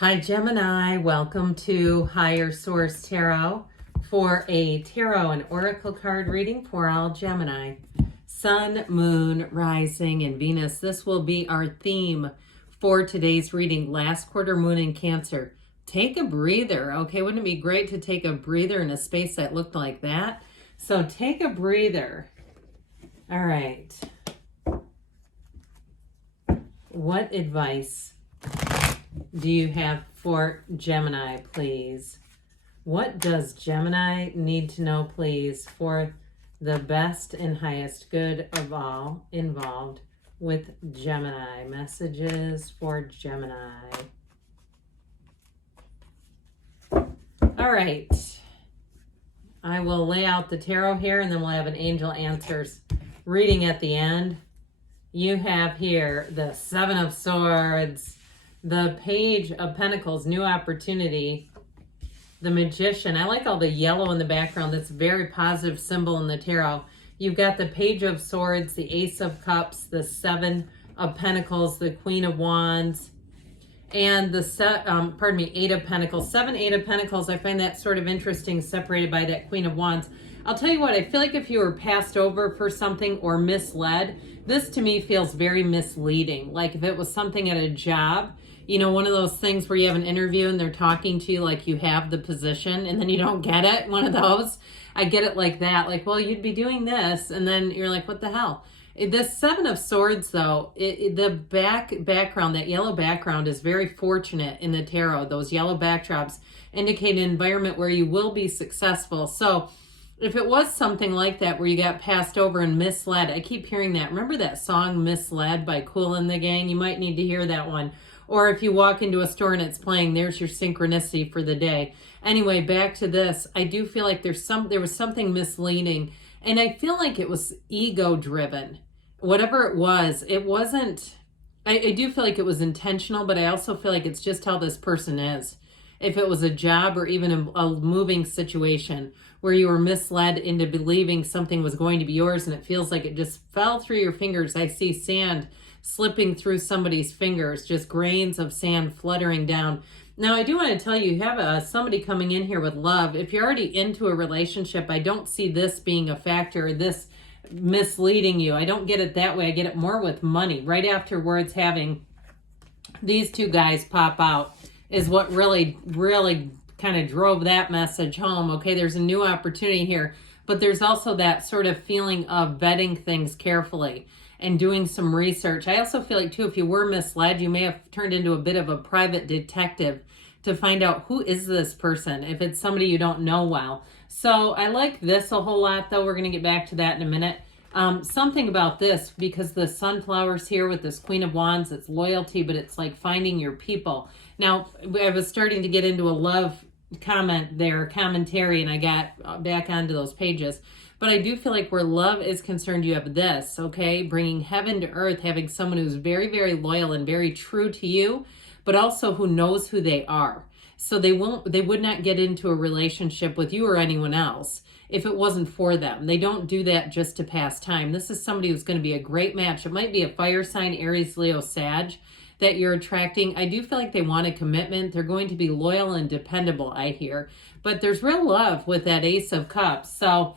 Hi Gemini, welcome to Higher Source Tarot for a tarot and oracle card reading for all Gemini. Sun, Moon, Rising, and Venus. This will be our theme for today's reading. Last quarter moon in Cancer. Take a breather, okay? Wouldn't it be great to take a breather in a space that looked like that? So take a breather. All right. What advice do you have for Gemini, please? What does Gemini need to know, please, for the best and highest good of all involved with Gemini? Messages for Gemini. All right. I will lay out the tarot here, and then we'll have an angel answers reading at the end. You have here the Seven of Swords, the Page of Pentacles, new opportunity, the Magician. I like all the yellow in the background. That's a very positive symbol in the tarot. You've got the Page of Swords, the Ace of Cups, the Seven of Pentacles, the Queen of Wands, and the Eight of Pentacles. Eight of Pentacles, I find that sort of interesting, separated by that Queen of Wands. I'll tell you what, I feel like if you were passed over for something or misled, this to me feels very misleading. Like if it was something at a job, you know, one of those things where you have an interview and they're talking to you like you have the position and then you don't get it, one of those. I get it like that. Like, well, you'd be doing this, and then you're like, what the hell? The Seven of Swords, though, the background, that yellow background is very fortunate in the tarot. Those yellow backdrops indicate an environment where you will be successful. So if it was something like that where you got passed over and misled, I keep hearing that. Remember that song Misled by Kool and the Gang? You might need to hear that one. Or if you walk into a store and it's playing, there's your synchronicity for the day. Anyway, back to this. I do feel like there was something misleading, and I feel like it was ego driven. Whatever it wasn't, I do feel like it was intentional, but I also feel like it's just how this person is. If it was a job or even a moving situation where you were misled into believing something was going to be yours and it feels like it just fell through your fingers. I see sand slipping through somebody's fingers, just grains of sand fluttering down. Now, I do want to tell you, you have somebody coming in here with love. If you're already into a relationship, I don't see this being a factor, this misleading you. I don't get it that way. I get it more with money. Right afterwards, having these two guys pop out is what really kind of drove that message home. Okay, there's a new opportunity here, but there's also that sort of feeling of vetting things carefully and doing some research. I also feel like, too, if you were misled, you may have turned into a bit of a private detective to find out who is this person, if it's somebody you don't know well. So I like this a whole lot, though. We're going to get back to that in a minute. Something about this, because the sunflowers here with this Queen of Wands, it's loyalty, but it's like finding your people. Now, I was starting to get into a love commentary, and I got back onto those pages. But I do feel like where love is concerned, you have this, okay? Bringing heaven to earth, having someone who's very, very loyal and very true to you, but also who knows who they are. So they would not get into a relationship with you or anyone else if it wasn't for them. They don't do that just to pass time. This is somebody who's going to be a great match. It might be a fire sign, Aries, Leo, Sag, that you're attracting. I do feel like they want a commitment. They're going to be loyal and dependable, I hear. But there's real love with that Ace of Cups. So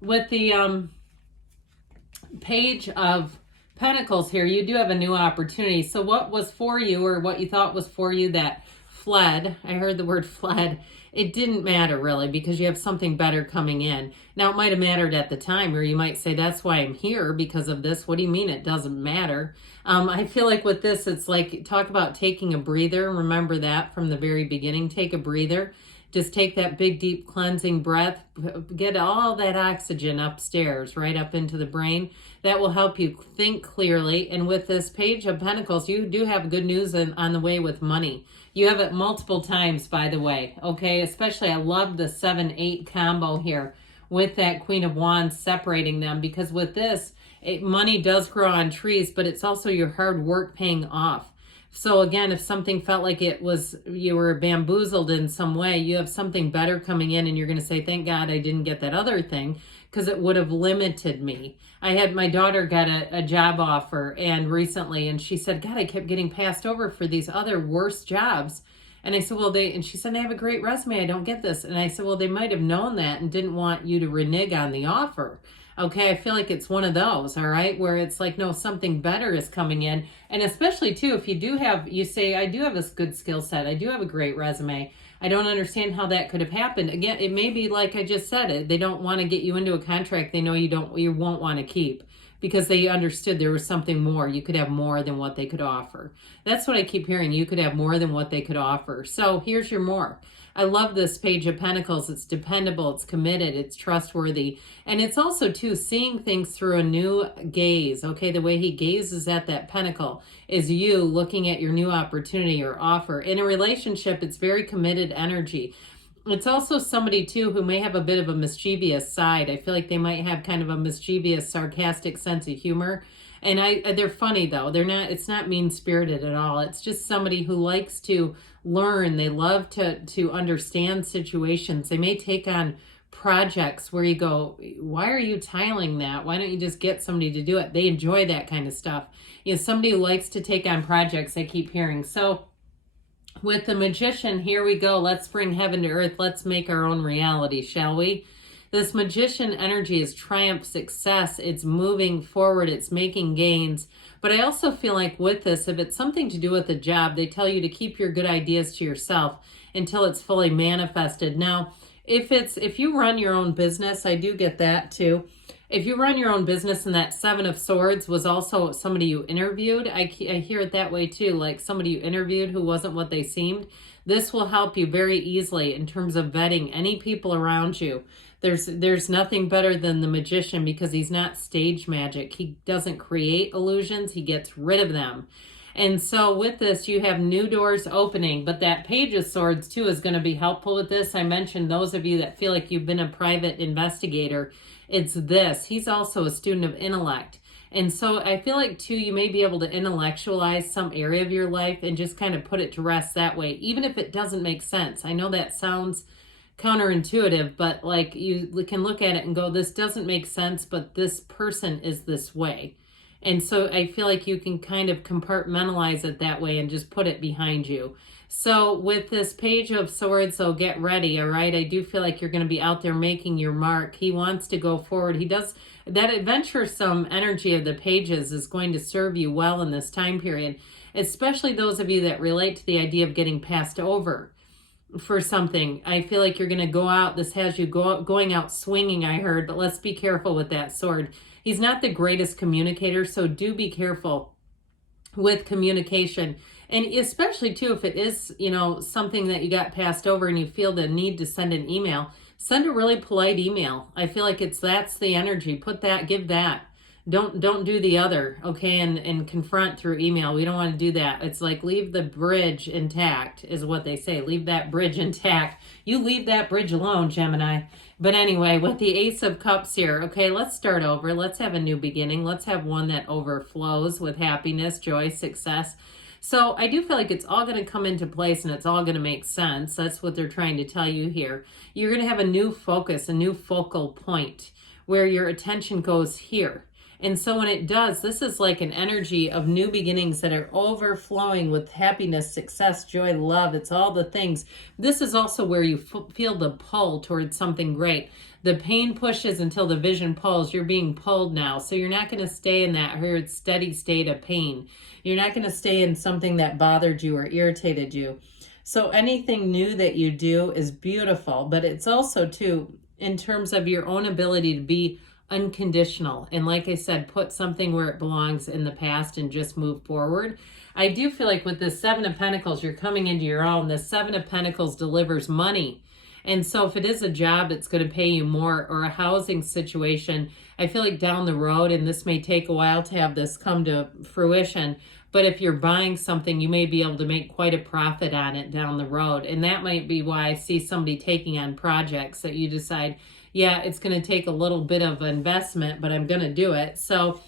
with the Page of Pentacles here, you do have a new opportunity. So what was for you, or what you thought was for you that fled, I heard the word fled, it didn't matter really, because you have something better coming in. Now, it might have mattered at the time, or you might say, that's why I'm here, because of this. What do you mean it doesn't matter? I feel like with this, it's like, talk about taking a breather. Remember that from the very beginning. Take a breather. Just take that big, deep cleansing breath. Get all that oxygen upstairs, right up into the brain. That will help you think clearly. And with this Page of Pentacles, you do have good news on the way with money. You have it multiple times, by the way, okay? Especially, I love the 7-8 combo here with that Queen of Wands separating them, because with this, money does grow on trees, but it's also your hard work paying off. So again, if something felt like you were bamboozled in some way, you have something better coming in, and you're going to say, thank God I didn't get that other thing, because it would have limited me. My daughter got a job offer recently, and she said, God, I kept getting passed over for these other worse jobs. And I said, well, and she said, they have a great resume. I don't get this. And I said, well, they might have known that and didn't want you to renege on the offer. Okay, I feel like it's one of those, all right, where it's like, no, something better is coming in. And especially, too, if you say, I do have a good skill set. I do have a great resume. I don't understand how that could have happened. Again, it may be like I just said, they don't want to get you into a contract they know you won't want to keep, because they understood there was something more. You could have more than what they could offer. That's what I keep hearing. You could have more than what they could offer. So here's your more. I love this Page of Pentacles. It's dependable, it's committed, it's trustworthy. And it's also, too, seeing things through a new gaze. Okay, the way he gazes at that pentacle is you looking at your new opportunity or offer. In a relationship, it's very committed energy. It's also somebody, too, who may have a bit of a mischievous side. I feel like they might have kind of a mischievous, sarcastic sense of humor. And they're funny, though. It's not mean-spirited at all. It's just somebody who likes to learn. They love to understand situations. They may take on projects where you go, why are you tiling that? Why don't you just get somebody to do it? They enjoy that kind of stuff. Somebody who likes to take on projects, I keep hearing. So with the Magician, here we go. Let's bring heaven to earth. Let's make our own reality, shall we? This Magician energy is triumph, success. It's moving forward. It's making gains. But I also feel like with this, if it's something to do with a job, they tell you to keep your good ideas to yourself until it's fully manifested. Now, if you run your own business, I do get that too. If you run your own business and that Seven of Swords was also somebody you interviewed, I hear it that way too, like somebody you interviewed who wasn't what they seemed. This will help you very easily in terms of vetting any people around you. There's nothing better than the Magician, because he's not stage magic. He doesn't create illusions. He gets rid of them. And so with this, you have new doors opening. But that Page of Swords, too, is going to be helpful with this. I mentioned those of you that feel like you've been a private investigator. It's this. He's also a student of intellect. And so I feel like, too, you may be able to intellectualize some area of your life and just kind of put it to rest that way, even if it doesn't make sense. I know that sounds counterintuitive, but like you can look at it and go, this doesn't make sense, but this person is this way. And so I feel like you can kind of compartmentalize it that way and just put it behind you. So with this Page of Swords, so get ready, all right? I do feel like you're going to be out there making your mark. He wants to go forward. He does. That adventuresome energy of the pages is going to serve you well in this time period, especially those of you that relate to the idea of getting passed over for something. I feel like you're going to go out. This has you going out swinging, I heard, but let's be careful with that sword. He's not the greatest communicator, so do be careful with communication. And especially, too, if it is, something that you got passed over and you feel the need to send an email, send a really polite email. I feel like that's the energy. Put that, give that. Don't do the other, okay, and confront through email. We don't want to do that. It's like leave the bridge intact is what they say. Leave that bridge intact. You leave that bridge alone, Gemini. But anyway, with the Ace of Cups here, okay, let's start over. Let's have a new beginning. Let's have one that overflows with happiness, joy, success. So I do feel like it's all going to come into place and it's all going to make sense. That's what they're trying to tell you here. You're going to have a new focus, a new focal point where your attention goes here. And so when it does, this is like an energy of new beginnings that are overflowing with happiness, success, joy, love. It's all the things. This is also where you feel the pull towards something great. The pain pushes until the vision pulls. You're being pulled now. So you're not going to stay in that weird steady state of pain. You're not going to stay in something that bothered you or irritated you. So anything new that you do is beautiful. But it's also, too, in terms of your own ability to be unconditional. And like I said, put something where it belongs in the past and just move forward. I do feel like with the Seven of Pentacles, you're coming into your own. The Seven of Pentacles delivers money. And so if it is a job, it's going to pay you more, or a housing situation. I feel like down the road, and this may take a while to have this come to fruition, but if you're buying something, you may be able to make quite a profit on it down the road. And that might be why I see somebody taking on projects that you decide, yeah, it's going to take a little bit of investment, but I'm going to do it. So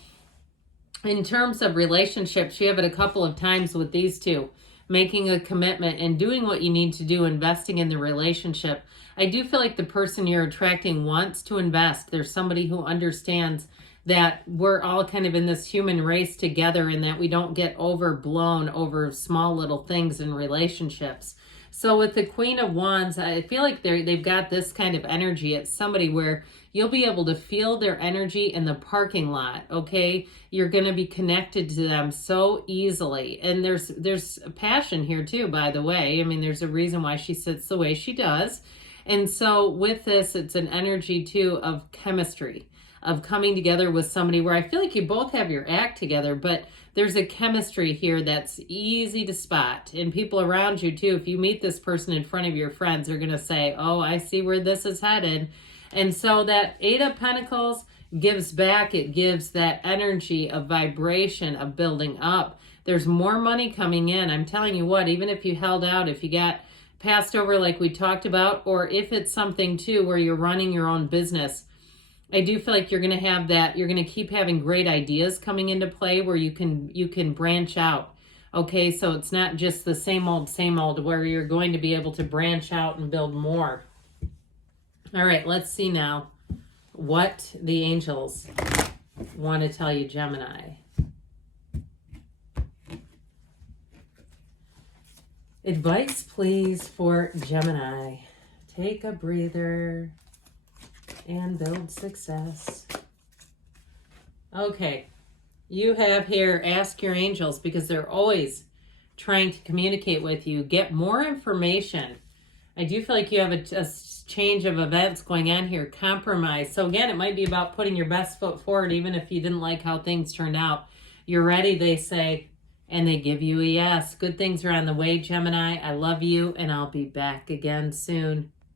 in terms of relationships, you have it a couple of times with these two, making a commitment and doing what you need to do, investing in the relationship. I do feel like the person you're attracting wants to invest. There's somebody who understands that we're all kind of in this human race together and that we don't get overblown over small little things in relationships. So with the Queen of Wands, I feel like they've got this kind of energy. It's somebody where you'll be able to feel their energy in the parking lot, okay? You're going to be connected to them so easily. And there's a passion here too, by the way. I mean, there's a reason why she sits the way she does. And so with this, it's an energy too of chemistry, of coming together with somebody where I feel like you both have your act together, but there's a chemistry here that's easy to spot. And people around you too, if you meet this person in front of your friends, they're going to say, oh, I see where this is headed. And so that Eight of Pentacles gives back. It gives that energy of vibration, of building up. There's more money coming in. I'm telling you what, even if you held out, if you got passed over like we talked about, or if it's something too where you're running your own business, I do feel like you're going to have that. You're going to keep having great ideas coming into play where you can branch out. Okay, so it's not just the same old, where you're going to be able to branch out and build more. All right, let's see now what the angels want to tell you, Gemini. Advice, please, for Gemini. Take a breather and build success. Okay, you have here, ask your angels, because they're always trying to communicate with you. Get more information. I do feel like you have a change of events going on here. Compromise. So again, it might be about putting your best foot forward, even if you didn't like how things turned out. You're ready, they say, and they give you a yes. Good things are on the way, Gemini. I love you, and I'll be back again soon.